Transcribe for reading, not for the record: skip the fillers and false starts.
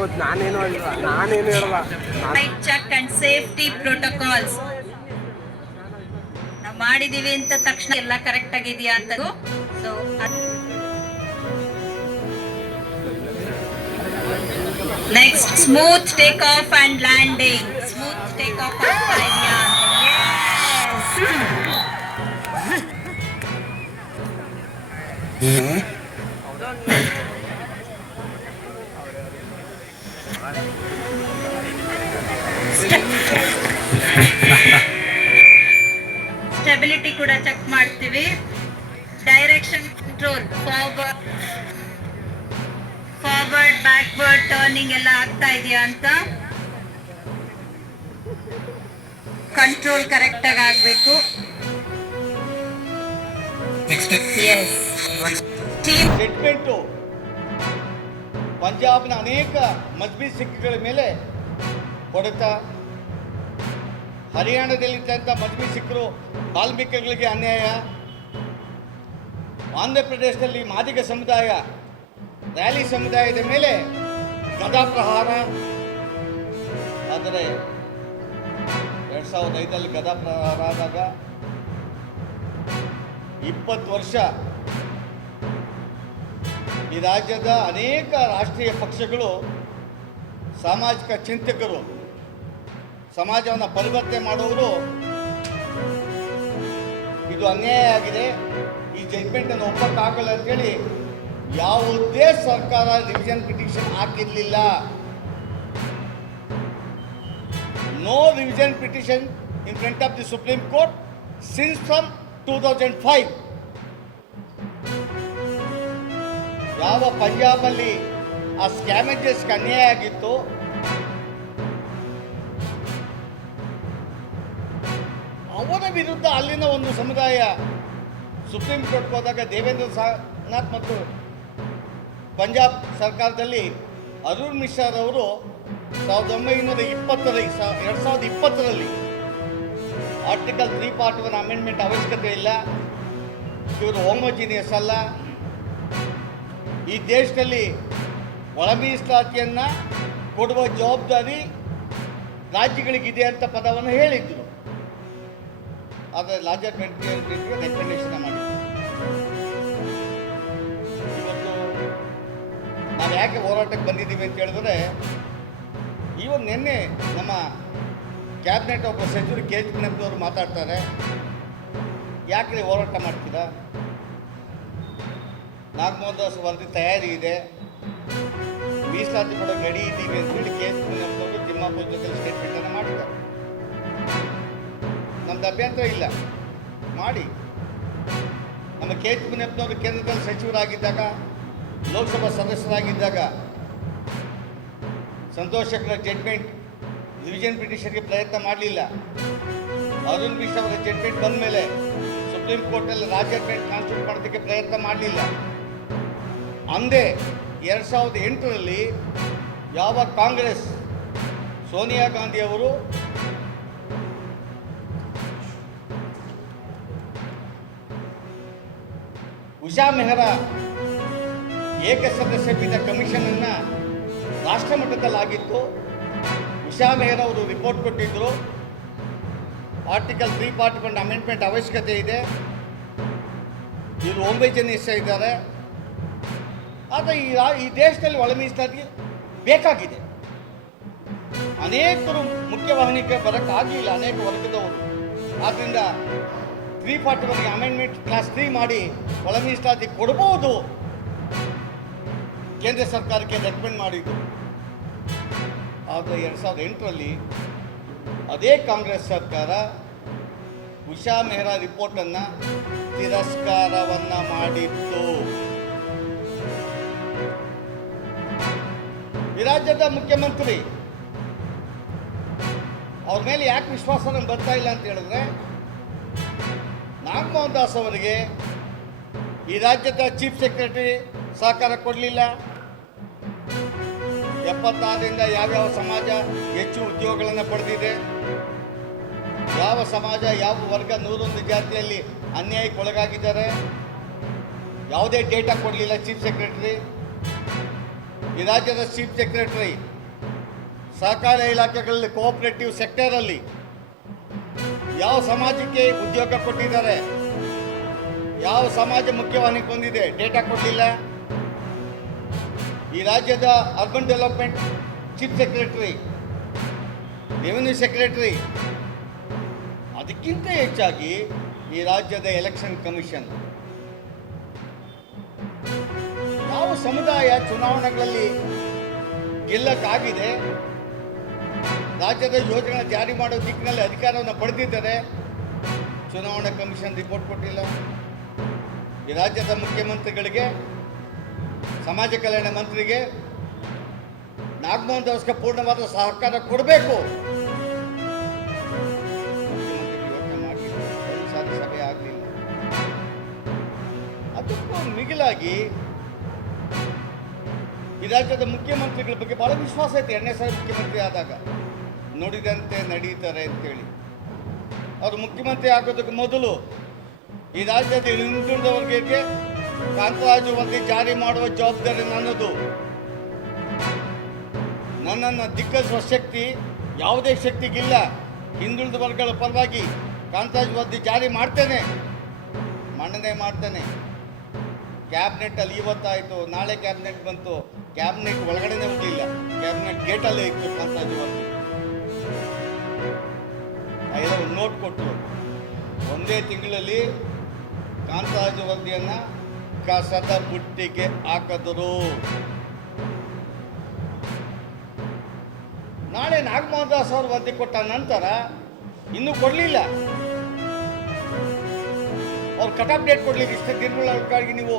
ಗೊತ್ತು, ನಾನೇನು ಹೇಳಲ್ಲ. ಚೆಕ್ ಅಂಡ್ ಸೇಫ್ಟಿ ಪ್ರೋಟೋಕಾಲ್ಸ್ ನಾವು ಮಾಡಿದೀವಿ ಅಂತ ತಕ್ಷಣ ಎಲ್ಲ ಕರೆಕ್ಟ್ ಆಗಿದೆಯಾ ಅಂತ. So next smooth take off and landing. Smooth take off ಆಗ್ತಾ ಇದೆಯಾ? ಸ್ಟೆಬಿಲಿಟಿ ಕೂಡ ಚೆಕ್ ಮಾಡ್ತೀವಿ. Direction control, forward backward turning ಎಲ್ಲ ಆಗ್ತಾ ಇದೆಯಾ ಅಂತ ಕಂಟ್ರೋಲ್ ಕರೆಕ್ಟ್ ಆಗಿ ಆಗ್ಬೇಕು. ಜಡ್ಜ್ಮೆಂಟು ಪಂಜಾಬ್ನ ಅನೇಕ ಮಜ್ಬಿ ಸಿಖ್ಗಳ ಮೇಲೆ ಹೊಡೆತ, ಹರಿಯಾಣದಲ್ಲಿದ್ದಂಥ ಮಜ್ಬಿ ಸಿಖ್ರು ವಾಲ್ಮೀಕಿಗಳಿಗೆ ಅನ್ಯಾಯ, ಆಂಧ್ರ ಪ್ರದೇಶದಲ್ಲಿ ಮಾದಿಗ ಸಮುದಾಯ ರ್ಯಾಲಿ ಸಮುದಾಯದ ಮೇಲೆ ಗದಾ ಪ್ರಹಾರ. ಆದರೆ 2005 ಗದಾ ಪ್ರಹಾರ ಆದಾಗ 20 ವರ್ಷ ಈ ರಾಜ್ಯದ ಅನೇಕ ರಾಷ್ಟ್ರೀಯ ಪಕ್ಷಗಳು, ಸಾಮಾಜಿಕ ಚಿಂತಕರು, ಸಮಾಜವನ್ನು ಪರಿವರ್ತನೆ ಮಾಡುವವರು ಇದು ಅನ್ಯಾಯ ಆಗಿದೆ, ಈ ಜಡ್ಜ್ಮೆಂಟನ್ನು ಒಪ್ಪಕ್ಕಾಗಲ್ಲ ಅಂತೇಳಿ ಯಾವುದೇ ಸರ್ಕಾರ ರಿವಿಷನ್ ಪಿಟಿಷನ್ ಹಾಕಿರಲಿಲ್ಲ. No revision petition in front of the Supreme Court since from 2005. ಯಾವ ಪಂಜಾಬಲ್ಲಿ ಆ ಸ್ಕ್ಯಾಮೇಜಸ್ಗೆ ಅನ್ಯಾಯ ಆಗಿತ್ತು, ಅವರ ವಿರುದ್ಧ ಅಲ್ಲಿನ ಒಂದು ಸಮುದಾಯ ಸುಪ್ರೀಂ ಕೋರ್ಟ್ಗೆ ಹೋದಾಗ ದೇವೇಂದ್ರ ಫಡ್ನವೀಸ್ ಮತ್ತು ಪಂಜಾಬ್ ಸರ್ಕಾರದಲ್ಲಿ ಅರುಣ್ ಮಿಶ್ರಾ ಅವರು 2020ರಲ್ಲಿ ಆರ್ಟಿಕಲ್ 3(1) ಅಮೆಂಡ್ಮೆಂಟ್ ಅವಶ್ಯಕತೆ ಇಲ್ಲ, ಇವರು ಹೋಮೋಜಿನಿಯಸ್ ಅಲ್ಲ, ಈ ದೇಶದಲ್ಲಿ ಒಳ ಮೀಸಲಾತಿಯನ್ನು ಕೊಡುವ ಜವಾಬ್ದಾರಿ ರಾಜ್ಯಗಳಿಗಿದೆ ಅಂತ ಪದವನ್ನು ಹೇಳಿದ್ರು. ಆದರೆ ಲಾರ್ಜರ್ ರೆಕಮೆಂಡೇಶನ್ ಮಾಡಿದ್ರು. ಇವತ್ತು ನಾವು ಯಾಕೆ ಹೋರಾಟಕ್ಕೆ ಬಂದಿದ್ದೀವಿ ಅಂತ ಹೇಳಿದ್ರೆ, ಇವತ್ತು ನಿನ್ನೆ ನಮ್ಮ ಕ್ಯಾಬಿನೆಟ್ ಒಬ್ಬ ಸಚಿವರು KH ಮುನಿಯಪ್ಪನವರು ಮಾತಾಡ್ತಾರೆ, ಯಾಕೆ ಹೋರಾಟ ಮಾಡ್ತೀರಾ, ನಾಗಮೋಹನ್ ದಾಸ್ ವರದಿ ತಯಾರಿ ಇದೆ, ಮೀಸಲಾತಿ ಕೊಡೋಕೆ ರೆಡಿ ಇದ್ದೀವಿ ಅಂತೇಳಿ KH ಮುನಿಯಪ್ಪನವರು ತಿಮ್ಮಾಪುರ ಜೊತೆ ಸ್ಟೇಟ್ಮೆಂಟನ್ನು ಮಾಡಿದ್ದಾರೆ. ನಮ್ದು ಅಭ್ಯಂತರ ಇಲ್ಲ, ಮಾಡಿ. ನಮ್ಮ KH ಮುನಿಯಪ್ಪನವರು ಕೇಂದ್ರದಲ್ಲಿ ಸಚಿವರಾಗಿದ್ದಾಗ, ಲೋಕಸಭಾ ಸದಸ್ಯರಾಗಿದ್ದಾಗ ಸಂತೋಷ್ ಶೆಟ್ಟರ್ ಜಡ್ಜ್ಮೆಂಟ್ ರಿವಿಷನ್ ಪಿಟಿಷನ್ಗೆ ಪ್ರಯತ್ನ ಮಾಡಲಿಲ್ಲ. ಅರುಣ್ ಮಿಶ್ರಾ ಅವರ ಜಡ್ಜ್ಮೆಂಟ್ ಬಂದ ಮೇಲೆ ಸುಪ್ರೀಂ ಕೋರ್ಟಲ್ಲಿ ರಾಜ್ಯಮೆಂಟ್ ಕಾನ್ಸ್ಟಿಟ್ಯೂಟ್ ಮಾಡೋದಕ್ಕೆ ಪ್ರಯತ್ನ ಮಾಡಲಿಲ್ಲ. ಅಂದೇ 2008ರಲ್ಲಿ ಯಾವ ಕಾಂಗ್ರೆಸ್ ಸೋನಿಯಾ ಗಾಂಧಿ ಅವರು ಉಷಾ ಮೆಹ್ರಾ ಏಕಸದಸ್ಯ ಪೀಠ ಕಮಿಷನನ್ನು ರಾಷ್ಟ್ರ ಮಟ್ಟದಲ್ಲಾಗಿತ್ತು. ಉಷಾ ಮೆಹ್ರಾ ಅವರು ರಿಪೋರ್ಟ್ ಕೊಟ್ಟಿದ್ದರು, ಆರ್ಟಿಕಲ್ 3(1) ಅಮೆಂಡ್ಮೆಂಟ್ ಅವಶ್ಯಕತೆ ಇದೆ, ಇವರು ಹೋಮೋಜಿನಿಯಸ್ ಇದ್ದಾರೆ, ಆದರೆ ಈ ದೇಶದಲ್ಲಿ ಒಳ ಮೀಸಲಾತಿ ಬೇಕಾಗಿದೆ. ಅನೇಕರು ಮುಖ್ಯವಾಹಿನಿಗೆ ಬರೋಕ್ಕಾಗಲಿಲ್ಲ, ಅನೇಕ ವರ್ಗದವರು. ಆದ್ದರಿಂದ 3(1) ಅಮೆಂಡ್ಮೆಂಟ್ ಕ್ಲಾಸ್ 3 ಮಾಡಿ ಒಳ ಮೀಸಲಾತಿ ಕೊಡ್ಬೋದು ಕೇಂದ್ರ ಸರ್ಕಾರಕ್ಕೆ ರೆಕಮೆಂಡ್ ಮಾಡಿದ್ದು. ಆದರೆ 2008ರಲ್ಲಿ ಅದೇ ಕಾಂಗ್ರೆಸ್ ಸರ್ಕಾರ ಉಷಾ ಮೆಹ್ರಾ ರಿಪೋರ್ಟನ್ನು ತಿರಸ್ಕಾರವನ್ನು ಮಾಡಿತ್ತು. ಈ ರಾಜ್ಯದ ಮುಖ್ಯಮಂತ್ರಿ ಅವ್ರ ಮೇಲೆ ಯಾಕೆ ವಿಶ್ವಾಸ ಬರ್ತಾ ಇಲ್ಲ ಅಂತ ಹೇಳಿದ್ರೆ, ನಾಗಮೋಹನ್ ದಾಸ್ ಅವರಿಗೆ ಈ ರಾಜ್ಯದ ಚೀಫ್ ಸೆಕ್ರೆಟರಿ ಸಹಕಾರ ಕೊಡಲಿಲ್ಲ. 76ರಿಂದ ಯಾವ್ಯಾವ ಸಮಾಜ ಹೆಚ್ಚು ಉದ್ಯೋಗಗಳನ್ನು ಪಡೆದಿದೆ, ಯಾವ ಸಮಾಜ ಯಾವ ವರ್ಗ 101 ಜಾತಿಯಲ್ಲಿ ಅನ್ಯಾಯಕ್ಕೆ ಒಳಗಾಗಿದ್ದಾರೆ, ಯಾವುದೇ ಡೇಟಾ ಕೊಡಲಿಲ್ಲ ಚೀಫ್ ಸೆಕ್ರೆಟರಿ. ಈ ರಾಜ್ಯದ ಚೀಫ್ ಸೆಕ್ರೆಟರಿ ಸಹಕಾರ ಇಲಾಖೆಗಳಲ್ಲಿ ಕೋಆಪರೇಟಿವ್ ಸೆಕ್ಟರಲ್ಲಿ ಯಾವ ಸಮಾಜಕ್ಕೆ ಉದ್ಯೋಗ ಕೊಟ್ಟಿದ್ದಾರೆ, ಯಾವ ಸಮಾಜ ಮುಖ್ಯವಾಹಿನಿಗೆ ಬಂದಿದೆ, ಡೇಟಾ ಕೊಡಲಿಲ್ಲ. ಈ ರಾಜ್ಯದ urban development chief secretary, revenue secretary, ಅದಕ್ಕಿಂತ ಹೆಚ್ಚಾಗಿ ಈ ರಾಜ್ಯದ ಎಲೆಕ್ಷನ್ ಕಮಿಷನ್ ಯಾವ ಸಮುದಾಯ ಚುನಾವಣೆಗಳಲ್ಲಿ ಗೆಲ್ಲಕ್ಕಾಗಿದೆ, ರಾಜ್ಯದ ಯೋಜನೆ ಜಾರಿ ಮಾಡೋ ದಿಕ್ಕಿನಲ್ಲಿ ಅಧಿಕಾರವನ್ನು ಪಡೆದಿದ್ದಾರೆ, ಚುನಾವಣಾ ಕಮಿಷನ್ ರಿಪೋರ್ಟ್ ಕೊಟ್ಟಿಲ್ಲ. ಈ ರಾಜ್ಯದ ಮುಖ್ಯಮಂತ್ರಿಗಳಿಗೆ, ಸಮಾಜ ಕಲ್ಯಾಣ ಮಂತ್ರಿಗೆ ನಾಗಮೋಹನ್ ದಾಸ್ಗೆ ಪೂರ್ಣವಾದ ಸಹಕಾರ ಕೊಡಬೇಕು. ಯೋಚನೆ ಮಾಡಲಿಲ್ಲ, ಒಂದು ಸಾರಿ ಸಭೆ ಆಗಲಿಲ್ಲ. ಅದಕ್ಕೂ ಮಿಗಿಲಾಗಿ ಈ ರಾಜ್ಯದ ಮುಖ್ಯಮಂತ್ರಿಗಳ ಬಗ್ಗೆ ಬಹಳ ವಿಶ್ವಾಸ ಐತೆ. 2ನೇ ಸಾರಿ ಮುಖ್ಯಮಂತ್ರಿ ಆದಾಗ ನುಡಿದಂತೆ ನಡೀತಾರೆ ಅಂತೇಳಿ. ಅವರು ಮುಖ್ಯಮಂತ್ರಿ ಆಗೋದಕ್ಕೆ ಮೊದಲು ಈ ರಾಜ್ಯದ ಹಿಂದುಳಿದವರಿಗೆ ಕಾಂತರಾಜು ವರದಿ ಜಾರಿ ಮಾಡುವ ಜವಾಬ್ದಾರಿ ನನ್ನದು. ನನ್ನನ್ನು ದಿಕ್ಕರಿಸುವ ಶಕ್ತಿ ಯಾವುದೇ ಶಕ್ತಿಗಿಲ್ಲ. ಹಿಂದುಳಿದ ವರ್ಗಗಳ ಪರವಾಗಿ ಕಾಂತರಾಜು ವರದಿ ಜಾರಿ ಮಾಡ್ತೇನೆ, ಮಂಡನೆ ಮಾಡ್ತೇನೆ. ಕ್ಯಾಬಿನೆಟ್ಟಲ್ಲಿ ಇವತ್ತಾಯಿತು, ನಾಳೆ ಕ್ಯಾಬಿನೆಟ್ ಬಂತು. ಕ್ಯಾಬಿನೆಟ್ ಒಳಗಡೆನೇ ಹೋಗಲಿಲ್ಲ, ಕ್ಯಾಬಿನೆಟ್ ಗೇಟಲ್ಲೇ ಇತ್ತು ಕಾಂತರಾಜು ವರದಿ. ಎಲ್ಲ ಒಂದು ನೋಟ್ ಕೊಟ್ಟರು, ಒಂದೇ ತಿಂಗಳಲ್ಲಿ ಕಾಂತರಾಜು ವರದಿಯನ್ನು ಕಸದ ಬುಟ್ಟಿಗೆ ಹಾಕಿದರು. ನಾಳೆ ನಾಗಮೋಹನ್ ದಾಸ್ ಅವರು ವರದಿ ಕೊಟ್ಟ ನಂತರ ಇನ್ನೂ ಕೊಡಲಿಲ್ಲ. ಅವ್ರು ಕಟ್ ಆಫ್ ಡೇಟ್ ಕೊಡ್ಲಿಕ್ಕೆ ಇಷ್ಟ ದಿನಗಳೊಳಗಾಗಿ ನೀವು